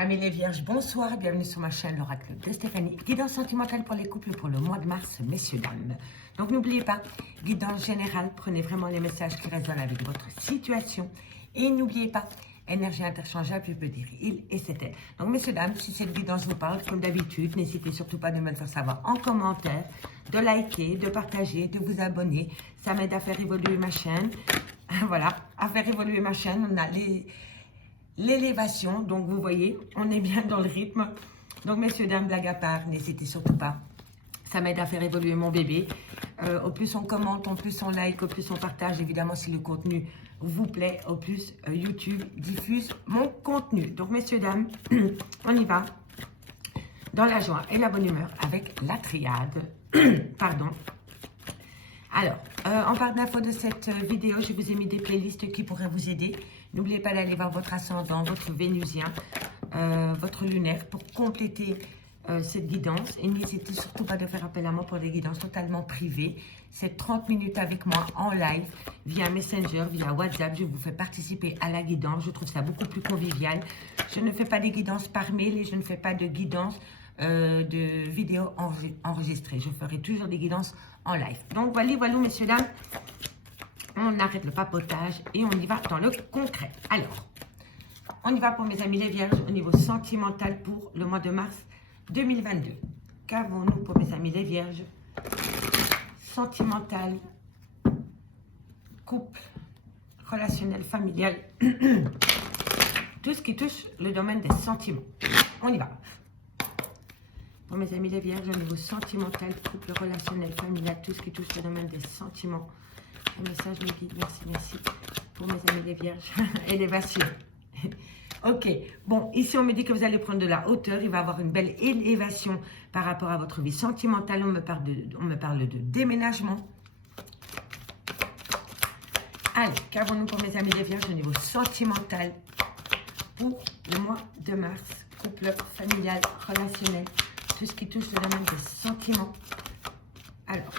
Amis les vierges, bonsoir, bienvenue sur ma chaîne l'oracle de Stéphanie. Guidance sentimentale pour les couples pour le mois de mars, messieurs, dames. Donc n'oubliez pas, guidance générale, prenez vraiment les messages qui résonnent avec votre situation. Et n'oubliez pas, énergie interchangeable, je peux dire il et c'est elle. Donc messieurs, dames, si cette guidance vous parle, comme d'habitude, n'hésitez surtout pas de me le faire savoir en commentaire, de liker, de partager, de vous abonner. Ça m'aide à faire évoluer ma chaîne. Voilà, à faire évoluer ma chaîne, on a l'élévation, donc vous voyez, on est bien dans le rythme. Donc messieurs, dames, blague à part, n'hésitez surtout pas. Ça m'aide à faire évoluer mon bébé. Au plus on commente, au plus on like, au plus on partage. Évidemment, si le contenu vous plaît, au plus YouTube diffuse mon contenu. Donc messieurs, dames, on y va. Dans la joie et la bonne humeur avec la triade. Pardon. Alors, en barre d'infos de cette vidéo, je vous ai mis des playlists qui pourraient vous aider. N'oubliez pas d'aller voir votre ascendant, votre vénusien, votre lunaire pour compléter cette guidance. Et n'hésitez surtout pas de faire appel à moi pour des guidances totalement privées. C'est 30 minutes avec moi en live, via Messenger, via WhatsApp. Je vous fais participer à la guidance. Je trouve ça beaucoup plus convivial. Je ne fais pas des guidances par mail et je ne fais pas de guidance de vidéos enregistrées. Je ferai toujours des guidances en live. Donc voilà, messieurs, dames. On arrête le papotage et on y va dans le concret. Alors, on y va pour mes amis les vierges au niveau sentimental pour le mois de mars 2022. Qu'avons-nous pour mes amis les vierges? Sentimental, couple, relationnel, familial, tout ce qui touche le domaine des sentiments. On y va. Pour mes amis les vierges, au niveau sentimental, couple, relationnel, familial, tout ce qui touche le domaine des sentiments. Un message me guide, merci. Pour mes amis les vierges, élévation. Ok, bon, ici on me dit que vous allez prendre de la hauteur, il va y avoir une belle élévation par rapport à votre vie sentimentale. On me parle de déménagement. Allez, qu'avons-nous pour mes amis les vierges au niveau sentimental pour le mois de mars? Couple, familial, relationnel, tout ce qui touche le domaine des sentiments. Alors,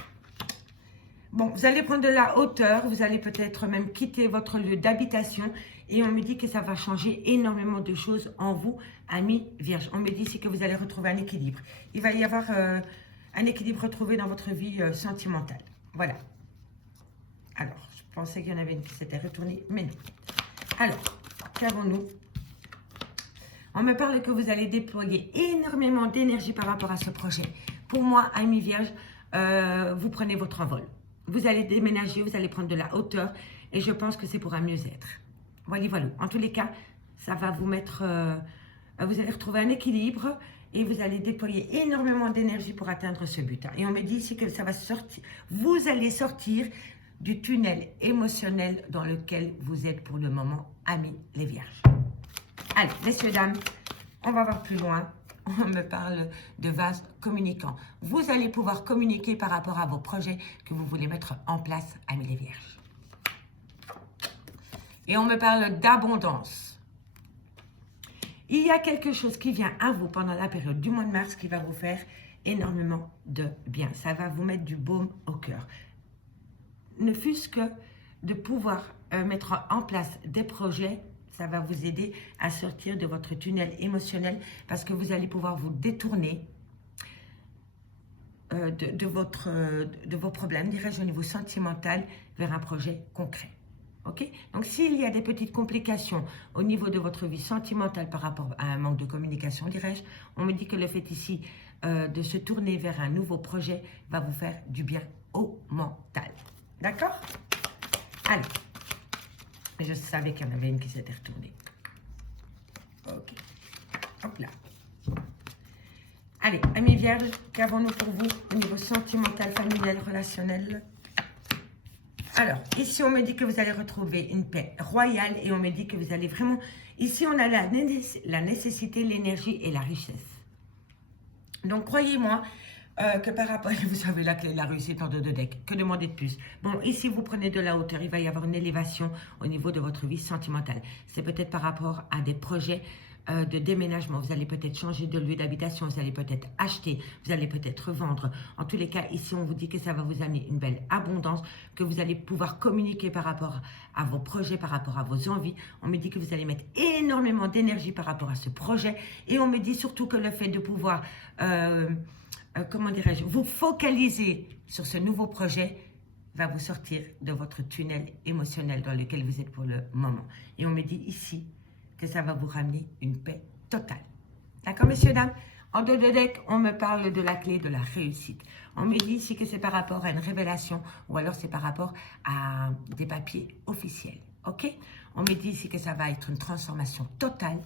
bon, vous allez prendre de la hauteur, vous allez peut-être même quitter votre lieu d'habitation et on me dit que ça va changer énormément de choses en vous, amis vierges. On me dit ici que vous allez retrouver un équilibre. Il va y avoir un équilibre retrouvé dans votre vie sentimentale. Voilà. Alors, je pensais qu'il y en avait une qui s'était retournée, mais non. Alors, qu'avons-nous? On me parle que vous allez déployer énormément d'énergie par rapport à ce projet. Pour moi, amis vierges, vous prenez votre envol. Vous allez déménager, vous allez prendre de la hauteur et je pense que c'est pour un mieux-être. Voilà. En tous les cas, ça va vous mettre... vous allez retrouver un équilibre et vous allez déployer énormément d'énergie pour atteindre ce but. Et on me dit ici que ça va sortir... Vous allez sortir du tunnel émotionnel dans lequel vous êtes pour le moment, amis les vierges. Allez, messieurs, dames, on va voir plus loin. On me parle de vase communicant. Vous allez pouvoir communiquer par rapport à vos projets que vous voulez mettre en place, amis les vierges. Et on me parle d'abondance. Il y a quelque chose qui vient à vous pendant la période du mois de mars qui va vous faire énormément de bien. Ça va vous mettre du baume au cœur. Ne fût-ce que de pouvoir mettre en place des projets. Ça va vous aider à sortir de votre tunnel émotionnel parce que vous allez pouvoir vous détourner de vos problèmes, dirais-je, au niveau sentimental vers un projet concret. Ok? Donc, s'il y a des petites complications au niveau de votre vie sentimentale par rapport à un manque de communication, dirais-je, on me dit que le fait ici de se tourner vers un nouveau projet va vous faire du bien au mental. D'accord? Allez. Je savais qu'il y en avait une qui s'était retournée. Ok. Hop là. Allez, amis vierges, qu'avons-nous pour vous au niveau sentimental, familial, relationnel? Alors, ici, on me dit que vous allez retrouver une paix royale et on me dit que vous allez vraiment... Ici, on a la nécessité, l'énergie et la richesse. Donc, croyez-moi... que par rapport, vous avez la clé de la réussite en 2 de deck, que demander de plus? Bon, ici vous prenez de la hauteur, il va y avoir une élévation au niveau de votre vie sentimentale. C'est peut-être par rapport à des projets de déménagement. Vous allez peut-être changer de lieu d'habitation, vous allez peut-être acheter, vous allez peut-être revendre. En tous les cas, ici, on vous dit que ça va vous amener une belle abondance, que vous allez pouvoir communiquer par rapport à vos projets, par rapport à vos envies. On me dit que vous allez mettre énormément d'énergie par rapport à ce projet. Et on me dit surtout que le fait de pouvoir, comment dirais-je, vous focaliser sur ce nouveau projet va vous sortir de votre tunnel émotionnel dans lequel vous êtes pour le moment. Et on me dit ici que ça va vous ramener une paix totale. D'accord, messieurs, dames? En dos de deck, on me parle de la clé de la réussite. On me dit ici que c'est par rapport à une révélation ou alors c'est par rapport à des papiers officiels. Ok? On me dit ici que ça va être une transformation totale.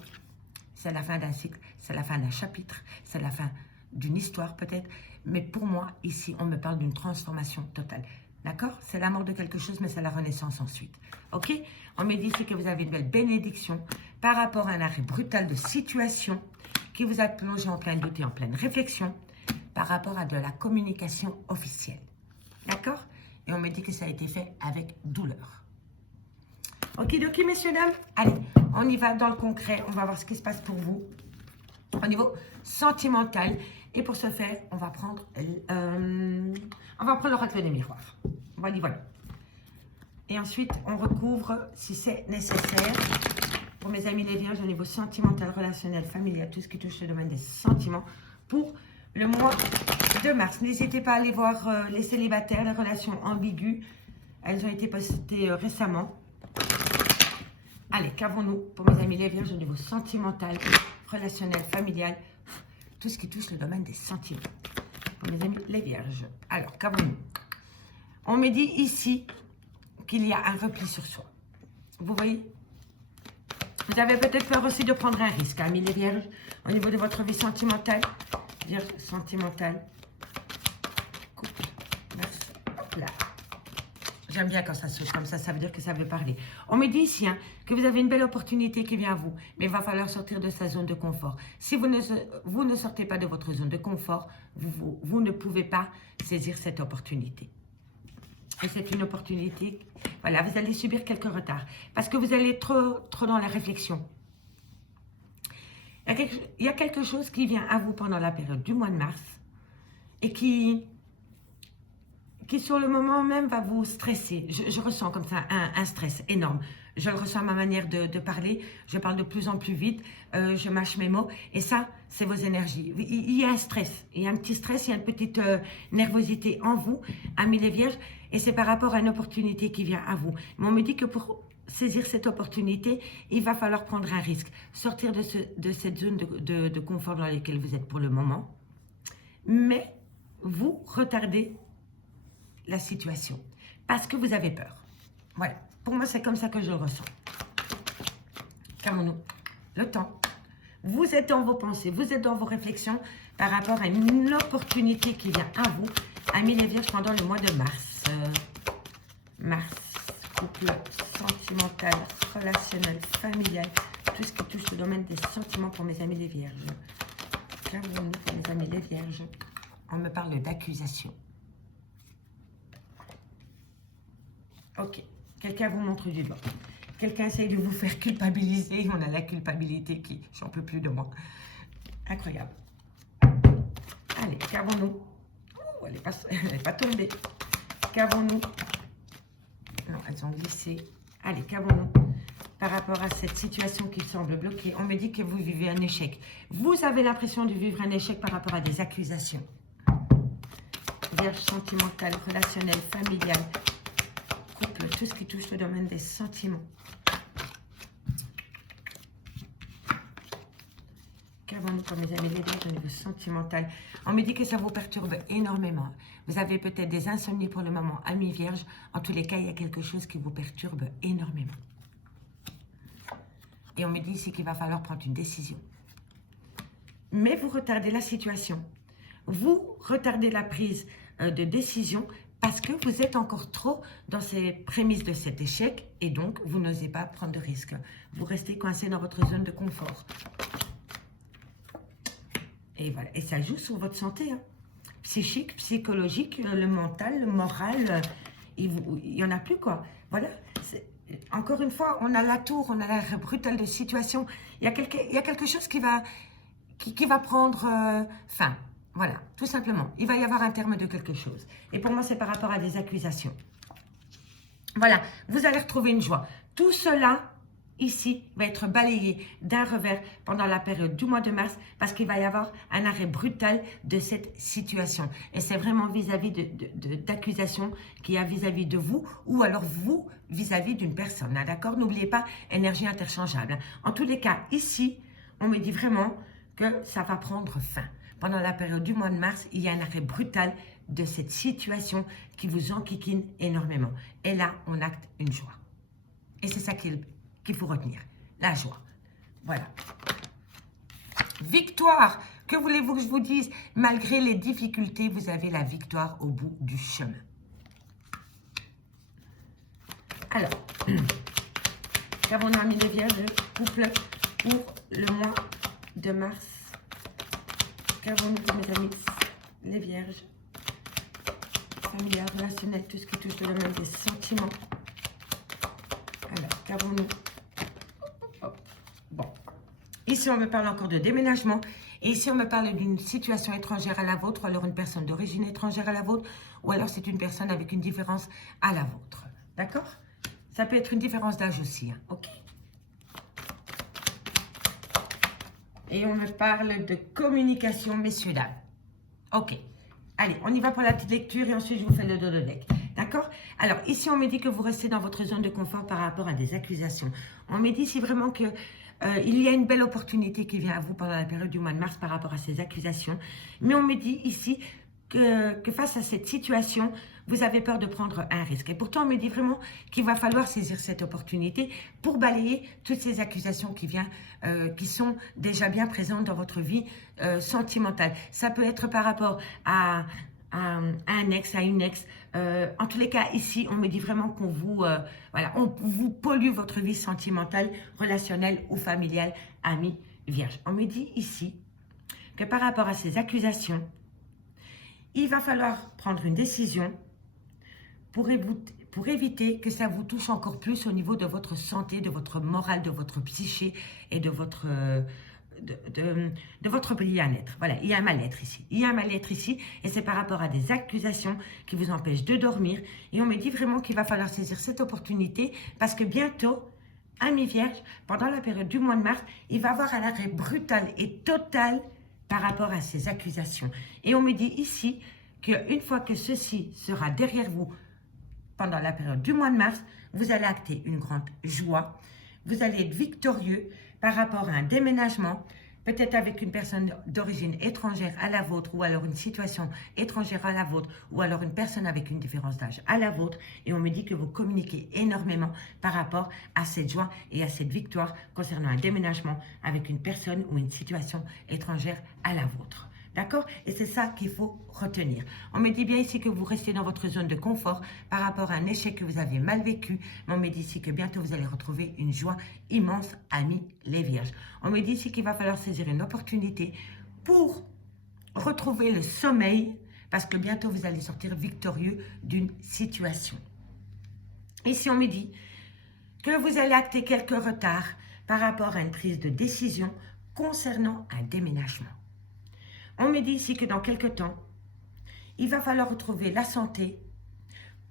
C'est la fin d'un cycle, c'est la fin d'un chapitre, c'est la fin d'une histoire peut-être. Mais pour moi, ici, on me parle d'une transformation totale. D'accord? C'est la mort de quelque chose, mais c'est la renaissance ensuite. Ok? On me dit ici que vous avez une belle bénédiction par rapport à un arrêt brutal de situation qui vous a plongé en plein doute et en pleine réflexion par rapport à de la communication officielle. D'accord? Et on me dit que ça a été fait avec douleur. Okidoki, messieurs, dames. Allez, on y va dans le concret. On va voir ce qui se passe pour vous au niveau sentimental. Et pour ce faire, on va prendre l'oracle des miroirs. Voilà, voilà. Et ensuite, on recouvre, si c'est nécessaire, pour mes amis les vierges, au niveau sentimental, relationnel, familial, tout ce qui touche le domaine des sentiments, pour le mois de mars. N'hésitez pas à aller voir les célibataires, les relations ambiguës. Elles ont été postées récemment. Allez, qu'avons-nous pour mes amis les vierges au niveau sentimental, relationnel, familial, tout ce qui touche le domaine des sentiments. Pour mes amis les vierges. Alors, qu'avons-nous? On me dit ici qu'il y a un repli sur soi. Vous voyez? Vous avez peut-être peur aussi de prendre un risque, amis les vierges, au niveau de votre vie sentimentale. Vierge sentimentale. Couple. Merci. Hop là. J'aime bien quand ça saute comme ça veut dire que ça veut parler. On me dit ici que vous avez une belle opportunité qui vient à vous, mais il va falloir sortir de sa zone de confort. Si vous ne sortez pas de votre zone de confort, vous ne pouvez pas saisir cette opportunité. Et c'est une opportunité, voilà, vous allez subir quelques retards, parce que vous allez trop dans la réflexion. Il y a quelque chose qui vient à vous pendant la période du mois de mars, et qui sur le moment même va vous stresser. Je ressens comme ça un stress énorme. Je le ressens à ma manière de parler. Je parle de plus en plus vite. Je mâche mes mots. Et ça, c'est vos énergies. Il y a un stress. Il y a un petit stress, il y a une petite nervosité en vous, amis les vierges. Et c'est par rapport à une opportunité qui vient à vous. Mais on me dit que pour saisir cette opportunité, il va falloir prendre un risque. Sortir de cette zone de confort dans laquelle vous êtes pour le moment. Mais vous retardez la situation parce que vous avez peur. Voilà, pour moi c'est comme ça que je le ressens. Calmons-nous, le temps. Vous êtes dans vos pensées, vous êtes dans vos réflexions par rapport à une opportunité qui vient à vous, amis les vierges, pendant le mois de mars. Mars, couple sentimental, relationnel, familial, tout ce qui touche le domaine des sentiments pour mes amis les vierges. Calmons-nous pour mes amis les vierges. On me parle d'accusation. Ok, quelqu'un vous montre du doigt. Quelqu'un essaye de vous faire culpabiliser. On a la culpabilité qui... J'en peux plus de moi. Incroyable. Allez, qu'avons-nous? Oh, elle n'est pas tombée. Qu'avons-nous? Non, elles ont glissé. Allez, qu'avons-nous par rapport à cette situation qui semble bloquée? On me dit que vous vivez un échec. Vous avez l'impression de vivre un échec par rapport à des accusations. Vierge sentimentale, relationnelle, familiale. Tout ce qui touche le domaine des sentiments. Qu'avons-nous pour mes amis les vierges au niveau sentimental? On me dit que ça vous perturbe énormément. Vous avez peut-être des insomnies pour le moment, amis vierges. En tous les cas, il y a quelque chose qui vous perturbe énormément. Et on me dit ici qu'il va falloir prendre une décision. Mais vous retardez la situation. Vous retardez la prise de décision parce que vous êtes encore trop dans ces prémices de cet échec et donc vous n'osez pas prendre de risques. Vous restez coincé dans votre zone de confort. Et voilà, et ça joue sur votre santé, hein. Psychique, psychologique, le mental, le moral, il n'y en a plus quoi. Voilà, Encore une fois, on a la tour, on a l'air brutal de situation. Il y a quelque chose qui va prendre fin. Voilà, tout simplement. Il va y avoir un terme de quelque chose. Et pour moi, c'est par rapport à des accusations. Voilà, vous allez retrouver une joie. Tout cela, ici, va être balayé d'un revers pendant la période du mois de mars parce qu'il va y avoir un arrêt brutal de cette situation. Et c'est vraiment vis-à-vis d'accusations qu'il y a vis-à-vis de vous ou alors vous vis-à-vis d'une personne. Hein, d'accord? N'oubliez pas, énergie interchangeable. Hein. En tous les cas, ici, on me dit vraiment que ça va prendre fin. Pendant la période du mois de mars, il y a un arrêt brutal de cette situation qui vous enquiquine énormément. Et là, on acte une joie. Et c'est ça qu'il faut retenir, la joie. Voilà. Victoire, que voulez-vous que je vous dise? Malgré les difficultés, vous avez la victoire au bout du chemin. Alors, qu'avons-nous mis les vierges, couple, pour le mois de mars? Qu'avons-nous, mes amis, les vierges? Familial, relationnel, tout ce qui touche le domaine des sentiments. Alors, qu'avons-nous? Bon. Ici, on me parle encore de déménagement. Et ici, on me parle d'une situation étrangère à la vôtre, ou alors une personne d'origine étrangère à la vôtre, ou alors c'est une personne avec une différence à la vôtre. D'accord? Ça peut être une différence d'âge aussi. Hein, ok? Et on me parle de communication, messieurs, dames. Ok. Allez, on y va pour la petite lecture et ensuite je vous fais le dos de deck. D'accord? Alors, ici, on me dit que vous restez dans votre zone de confort par rapport à des accusations. On me dit ici vraiment que il y a une belle opportunité qui vient à vous pendant la période du mois de mars par rapport à ces accusations. Mais on me dit ici que face à cette situation, vous avez peur de prendre un risque. Et pourtant, on me dit vraiment qu'il va falloir saisir cette opportunité pour balayer toutes ces accusations qui sont déjà bien présentes dans votre vie sentimentale. Ça peut être par rapport à un ex, à une ex. En tous les cas, ici, on me dit vraiment qu'on on vous pollue votre vie sentimentale, relationnelle ou familiale, amis, vierge. On me dit ici que par rapport à ces accusations, il va falloir prendre une décision pour éviter que ça vous touche encore plus au niveau de votre santé, de votre morale, de votre psyché et de votre bien-être. Voilà, il y a un mal-être ici. Il y a un mal-être ici et c'est par rapport à des accusations qui vous empêchent de dormir. Et on me dit vraiment qu'il va falloir saisir cette opportunité parce que bientôt, amis vierges, pendant la période du mois de mars, il va y avoir un arrêt brutal et total par rapport à ces accusations. Et on me dit ici qu'une fois que ceci sera derrière vous pendant la période du mois de mars, vous allez acter une grande joie. Vous allez être victorieux par rapport à un déménagement, peut-être avec une personne d'origine étrangère à la vôtre, ou alors une situation étrangère à la vôtre, ou alors une personne avec une différence d'âge à la vôtre. Et on me dit que vous communiquez énormément par rapport à cette joie et à cette victoire concernant un déménagement avec une personne ou une situation étrangère à la vôtre. D'accord? Et c'est ça qu'il faut retenir. On me dit bien ici que vous restez dans votre zone de confort par rapport à un échec que vous avez mal vécu. Mais on me dit ici que bientôt vous allez retrouver une joie immense, amis les vierges. On me dit ici qu'il va falloir saisir une opportunité pour retrouver le sommeil parce que bientôt vous allez sortir victorieux d'une situation. Ici, on me dit que vous allez acter quelques retards par rapport à une prise de décision concernant un déménagement. On me dit ici que dans quelques temps, il va falloir retrouver la santé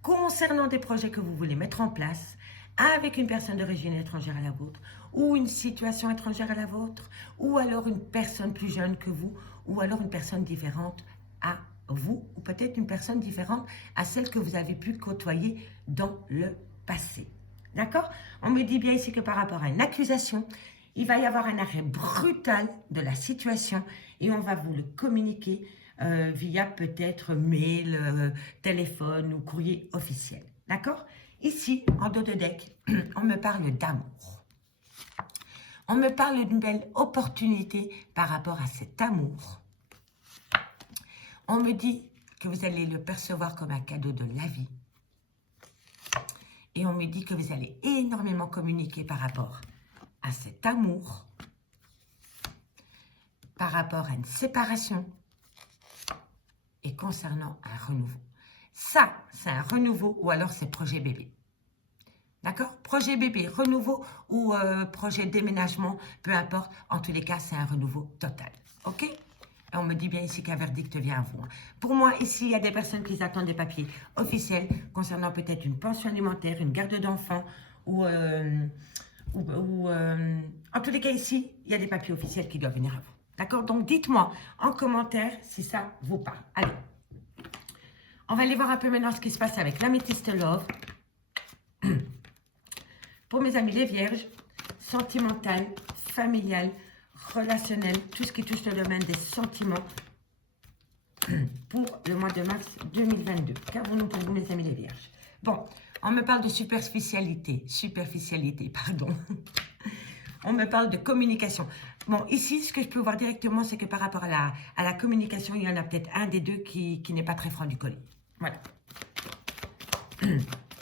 concernant des projets que vous voulez mettre en place avec une personne d'origine étrangère à la vôtre ou une situation étrangère à la vôtre ou alors une personne plus jeune que vous ou alors une personne différente à vous ou peut-être une personne différente à celle que vous avez pu côtoyer dans le passé. D'accord? On me dit bien ici que par rapport à une accusation, il va y avoir un arrêt brutal de la situation et on va vous le communiquer via peut-être mail, téléphone ou courrier officiel. D'accord? Ici, en dos de deck, on me parle d'amour. On me parle d'une belle opportunité par rapport à cet amour. On me dit que vous allez le percevoir comme un cadeau de la vie. Et on me dit que vous allez énormément communiquer par rapport à cet amour, par rapport à une séparation et concernant un renouveau. Ça, c'est un renouveau ou alors c'est projet bébé. D'accord? Projet bébé, renouveau ou projet déménagement, peu importe. En tous les cas, c'est un renouveau total. OK? Et on me dit bien ici qu'un verdict vient à vous. Pour moi, ici, il y a des personnes qui attendent des papiers officiels concernant peut-être une pension alimentaire, une garde d'enfants ou en tous les cas, ici, il y a des papiers officiels qui doivent venir à vous. D'accord? Donc, dites-moi en commentaire si ça vous parle. Allez, on va aller voir un peu maintenant ce qui se passe avec l'Amethyst Love. Pour mes amis les vierges, sentimental, familial, relationnel, tout ce qui touche le domaine des sentiments pour le mois de mars 2022. Qu'avons-nous pour vous, mes amis les vierges? Bon, on me parle de superficialité, pardon. On me parle de communication. Bon, ici, ce que je peux voir directement, c'est que par rapport à la communication, il y en a peut-être un des deux qui n'est pas très franc du collier. Voilà.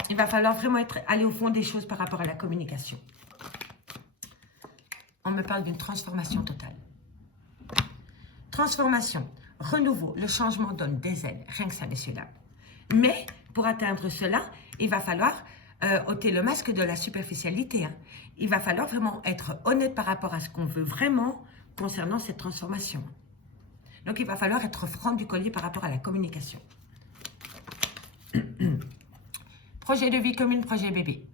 Il va falloir vraiment aller au fond des choses par rapport à la communication. On me parle d'une transformation totale. Transformation, renouveau, le changement donne des ailes, rien que ça, messieurs, dames. Mais, pour atteindre cela, il va falloir ôter le masque de la superficialité. Hein. Il va falloir vraiment être honnête par rapport à ce qu'on veut vraiment concernant cette transformation. Donc, il va falloir être franc du collier par rapport à la communication. Projet de vie commune, projet bébé.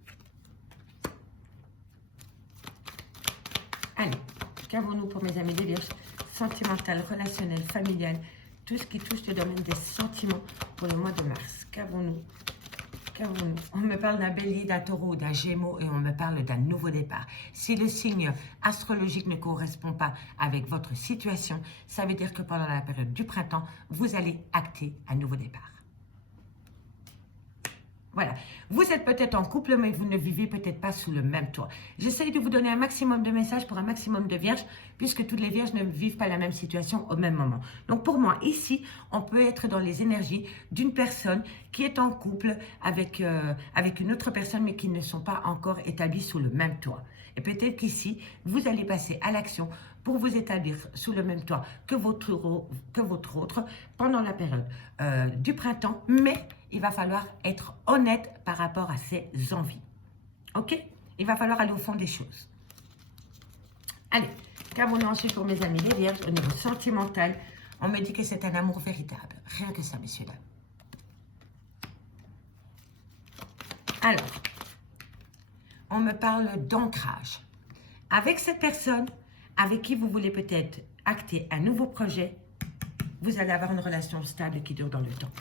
Allez, qu'avons-nous pour mes amis des vierges? Sentimental, relationnel, familial, tout ce qui touche le domaine des sentiments pour le mois de mars. Qu'avons-nous? Qu'avons-nous? On me parle d'un bélier, d'un taureau, d'un gémeaux et on me parle d'un nouveau départ. Si le signe astrologique ne correspond pas avec votre situation, ça veut dire que pendant la période du printemps, vous allez acter un nouveau départ. Voilà, vous êtes peut-être en couple, mais vous ne vivez peut-être pas sous le même toit. J'essaye de vous donner un maximum de messages pour un maximum de vierges, puisque toutes les vierges ne vivent pas la même situation au même moment. Donc pour moi, ici, on peut être dans les énergies d'une personne qui est en couple avec une autre personne, mais qui ne sont pas encore établies sous le même toit. Et peut-être qu'ici, vous allez passer à l'action pour vous établir sous le même toit que votre autre pendant la période du printemps, mais il va falloir être honnête par rapport à ses envies. Ok? Il va falloir aller au fond des choses. Allez, qu'avons-nous ensuite pour mes amis les vierges au niveau sentimental? On me dit que c'est un amour véritable. Rien que ça, messieurs, dames. Alors, on me parle d'ancrage. Avec cette personne, avec qui vous voulez peut-être acter un nouveau projet, vous allez avoir une relation stable qui dure dans le temps.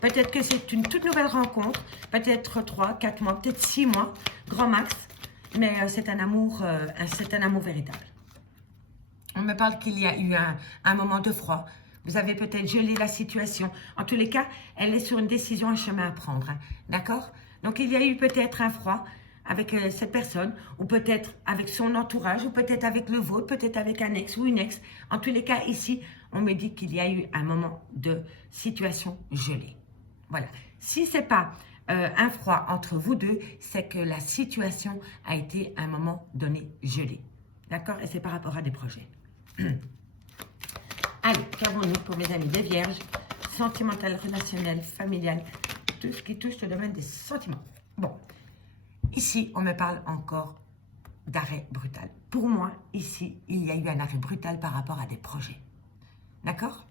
Peut-être que c'est une toute nouvelle rencontre, peut-être 3, 4 mois, peut-être 6 mois, grand max, mais c'est un amour véritable. On me parle qu'il y a eu un moment de froid. Vous avez peut-être gelé la situation. En tous les cas, elle est sur une décision, un chemin à prendre. Hein, d'accord? Donc, il y a eu peut-être un froid avec cette personne, ou peut-être avec son entourage, ou peut-être avec le vôtre, peut-être avec un ex ou une ex. En tous les cas, ici, on me dit qu'il y a eu un moment de situation gelée. Voilà. Si ce n'est pas un froid entre vous deux, c'est que la situation a été à un moment donné gelée. D'accord? Et c'est par rapport à des projets. Allez, qu'avons-nous pour mes amis des vierges? Sentimental, relationnel, familial, tout ce qui touche le domaine des sentiments. Bon, ici, on me parle encore d'arrêt brutal. Pour moi, ici, il y a eu un arrêt brutal par rapport à des projets. D'accord?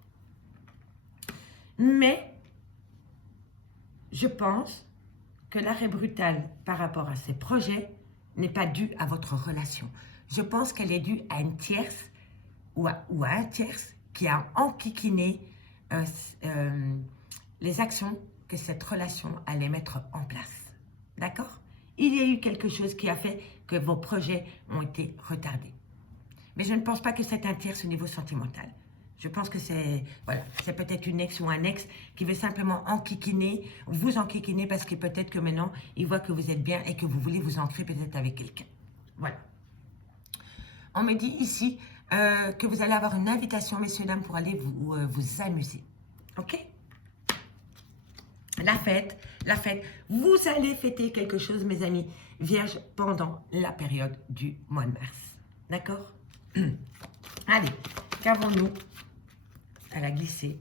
Mais je pense que l'arrêt brutal par rapport à ces projets n'est pas dû à votre relation. Je pense qu'elle est due à une tierce ou à un tierce qui a enquiquiné les actions que cette relation allait mettre en place. D'accord? Il y a eu quelque chose qui a fait que vos projets ont été retardés. Mais je ne pense pas que c'est un tierce au niveau sentimental. Je pense que c'est peut-être une ex ou un ex qui veut simplement vous enquiquiner parce que peut-être que maintenant, il voit que vous êtes bien et que vous voulez vous ancrer peut-être avec quelqu'un. Voilà. On me dit ici que vous allez avoir une invitation, messieurs, dames, pour aller vous amuser. Ok? La fête. Vous allez fêter quelque chose, mes amis vierges, pendant la période du mois de mars. D'accord? Allez, qu'avons-nous? Elle a glissé.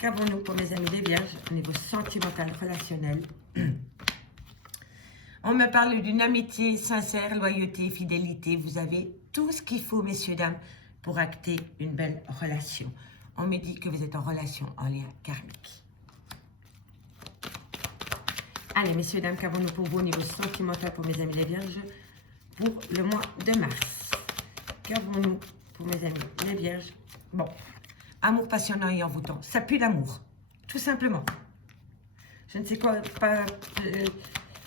Qu'avons-nous pour mes amis les vierges au niveau sentimental, relationnel? On me parle d'une amitié sincère, loyauté, fidélité. Vous avez tout ce qu'il faut, messieurs, dames, pour acter une belle relation. On me dit que vous êtes en relation en lien karmique. Allez, messieurs, dames, qu'avons-nous pour vous au niveau sentimental pour mes amis les vierges pour le mois de mars? Qu'avons-nous pour mes amis les vierges? Bon, amour passionnant et envoûtant. Ça pue l'amour, tout simplement. Je ne sais quoi,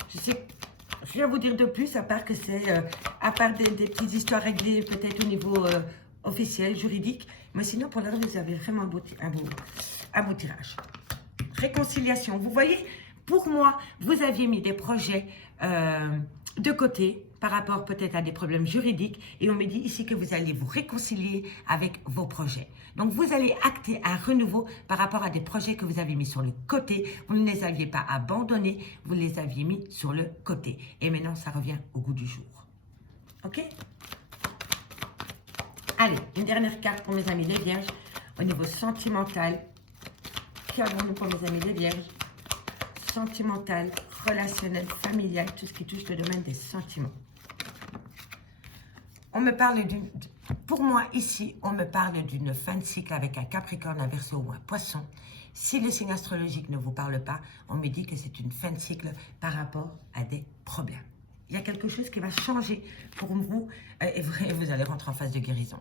je sais rien vous dire de plus, à part que c'est, à part des petites histoires réglées peut-être au niveau officiel, juridique. Mais sinon, pour l'heure, vous avez vraiment un beau tirage. Réconciliation. Vous voyez, pour moi, vous aviez mis des projets de côté par rapport peut-être à des problèmes juridiques. Et on me dit ici que vous allez vous réconcilier avec vos projets. Donc, vous allez acter un renouveau par rapport à des projets que vous avez mis sur le côté. Vous ne les aviez pas abandonnés, vous les aviez mis sur le côté. Et maintenant, ça revient au goût du jour. OK? Allez, une dernière carte pour mes amis les vierges. Au niveau sentimental, qu'avons-nous pour mes amis les vierges? Sentimental, relationnel, familial, tout ce qui touche le domaine des sentiments. On me parle d'une... Pour moi, ici, on me parle d'une fin de cycle avec un Capricorne, un Verseau ou un Poisson. Si le signe astrologique ne vous parle pas, on me dit que c'est une fin de cycle par rapport à des problèmes. Il y a quelque chose qui va changer pour vous et vous allez rentrer en phase de guérison.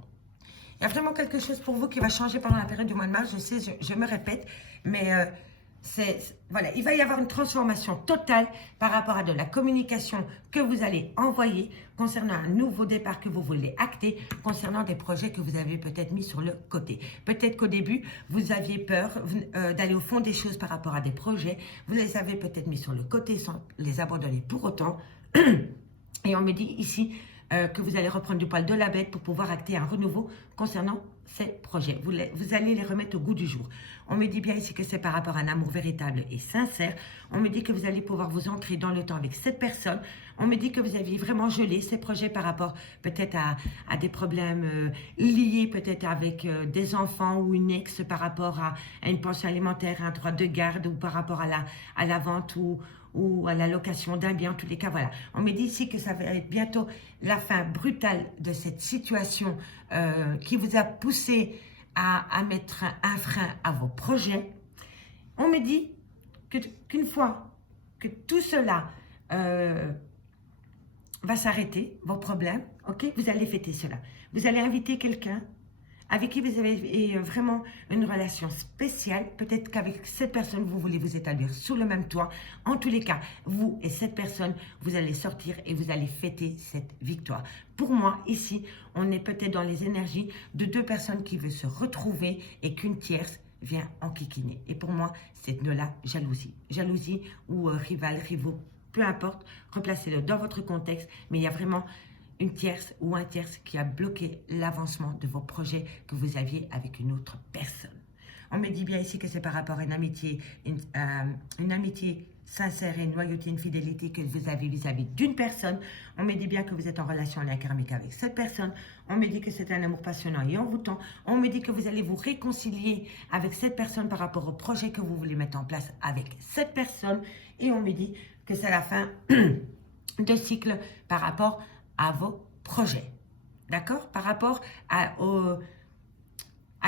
Il y a vraiment quelque chose pour vous qui va changer pendant la période du mois de mars. Je sais, je me répète, mais voilà, il va y avoir une transformation totale par rapport à de la communication que vous allez envoyer concernant un nouveau départ que vous voulez acter, concernant des projets que vous avez peut-être mis sur le côté. Peut-être qu'au début, vous aviez peur d'aller au fond des choses par rapport à des projets. Vous les avez peut-être mis sur le côté sans les abandonner pour autant. Et on me dit ici que vous allez reprendre du poil de la bête pour pouvoir acter un renouveau concernant ces projets. Vous allez les remettre au goût du jour. On me dit bien ici que c'est par rapport à un amour véritable et sincère. On me dit que vous allez pouvoir vous ancrer dans le temps avec cette personne. On me dit que vous aviez vraiment gelé ces projets par rapport peut-être à des problèmes liés peut-être avec des enfants ou une ex par rapport à une pension alimentaire, un droit de garde ou par rapport à la vente ou à la location d'un bien. En tous les cas, voilà. On me dit ici que ça va être bientôt la fin brutale de cette situation qui vous a poussé à mettre un frein à vos projets. On me dit qu'une fois que tout cela va s'arrêter, vos problèmes, ok, vous allez fêter cela. Vous allez inviter quelqu'un avec qui vous avez vraiment une relation spéciale. Peut-être qu'avec cette personne, vous voulez vous établir sous le même toit. En tous les cas, vous et cette personne, vous allez sortir et vous allez fêter cette victoire. Pour moi, ici, on est peut-être dans les énergies de deux personnes qui veulent se retrouver et qu'une tierce vient enquiquiner. Et pour moi, c'est de la jalousie. Jalousie ou rival, rivaux, peu importe, replacez-le dans votre contexte, mais il y a vraiment une tierce ou un tierce qui a bloqué l'avancement de vos projets que vous aviez avec une autre personne. On me dit bien ici que c'est par rapport à une amitié sincère et une loyauté, une fidélité que vous avez vis-à-vis d'une personne. On me dit bien que vous êtes en relation en lien karmique avec cette personne. On me dit que c'est un amour passionnant et envoûtant. On me dit que vous allez vous réconcilier avec cette personne par rapport au projet que vous voulez mettre en place avec cette personne. Et on me dit que c'est la fin de cycle par rapport à vos projets, d'accord? Par rapport à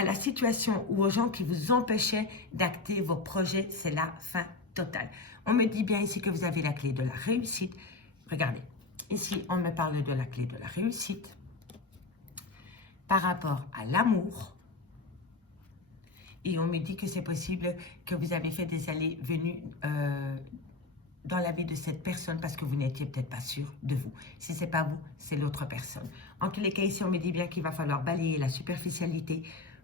la situation ou aux gens qui vous empêchaient d'acter vos projets, c'est la fin totale. On me dit bien ici que vous avez la clé de la réussite. Regardez, ici, on me parle de la clé de la réussite par rapport à l'amour. Et on me dit que c'est possible que vous avez fait des allées-venues dans la vie de cette personne parce que vous n'étiez peut-être pas sûr de vous. Si ce n'est pas vous, c'est l'autre personne. En tous les cas, ici, on me dit bien qu'il va falloir balayer la superficialité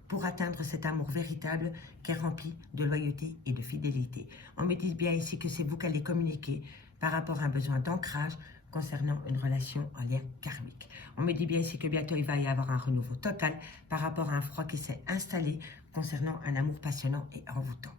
pour atteindre cet amour véritable qui est rempli de loyauté et de fidélité. On me dit bien ici que c'est vous qui allez communiquer par rapport à un besoin d'ancrage concernant une relation en lien karmique. On me dit bien ici que bientôt, il va y avoir un renouveau total par rapport à un froid qui s'est installé concernant un amour passionnant et envoûtant.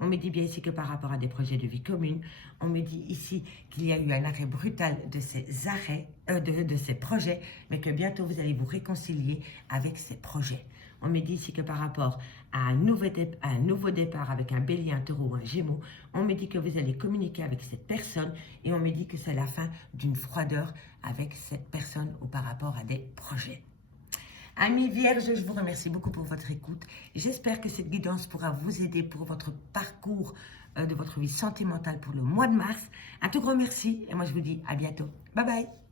On me dit bien ici que par rapport à des projets de vie commune, on me dit ici qu'il y a eu un arrêt brutal de ces arrêts, de ces projets, mais que bientôt vous allez vous réconcilier avec ces projets. On me dit ici que par rapport à un nouveau départ avec un bélier, un taureau ou un gémeau, on me dit que vous allez communiquer avec cette personne et on me dit que c'est la fin d'une froideur avec cette personne ou par rapport à des projets. Amis Vierges, je vous remercie beaucoup pour votre écoute. J'espère que cette guidance pourra vous aider pour votre parcours de votre vie sentimentale pour le mois de mars. Un tout grand merci et moi je vous dis à bientôt. Bye bye.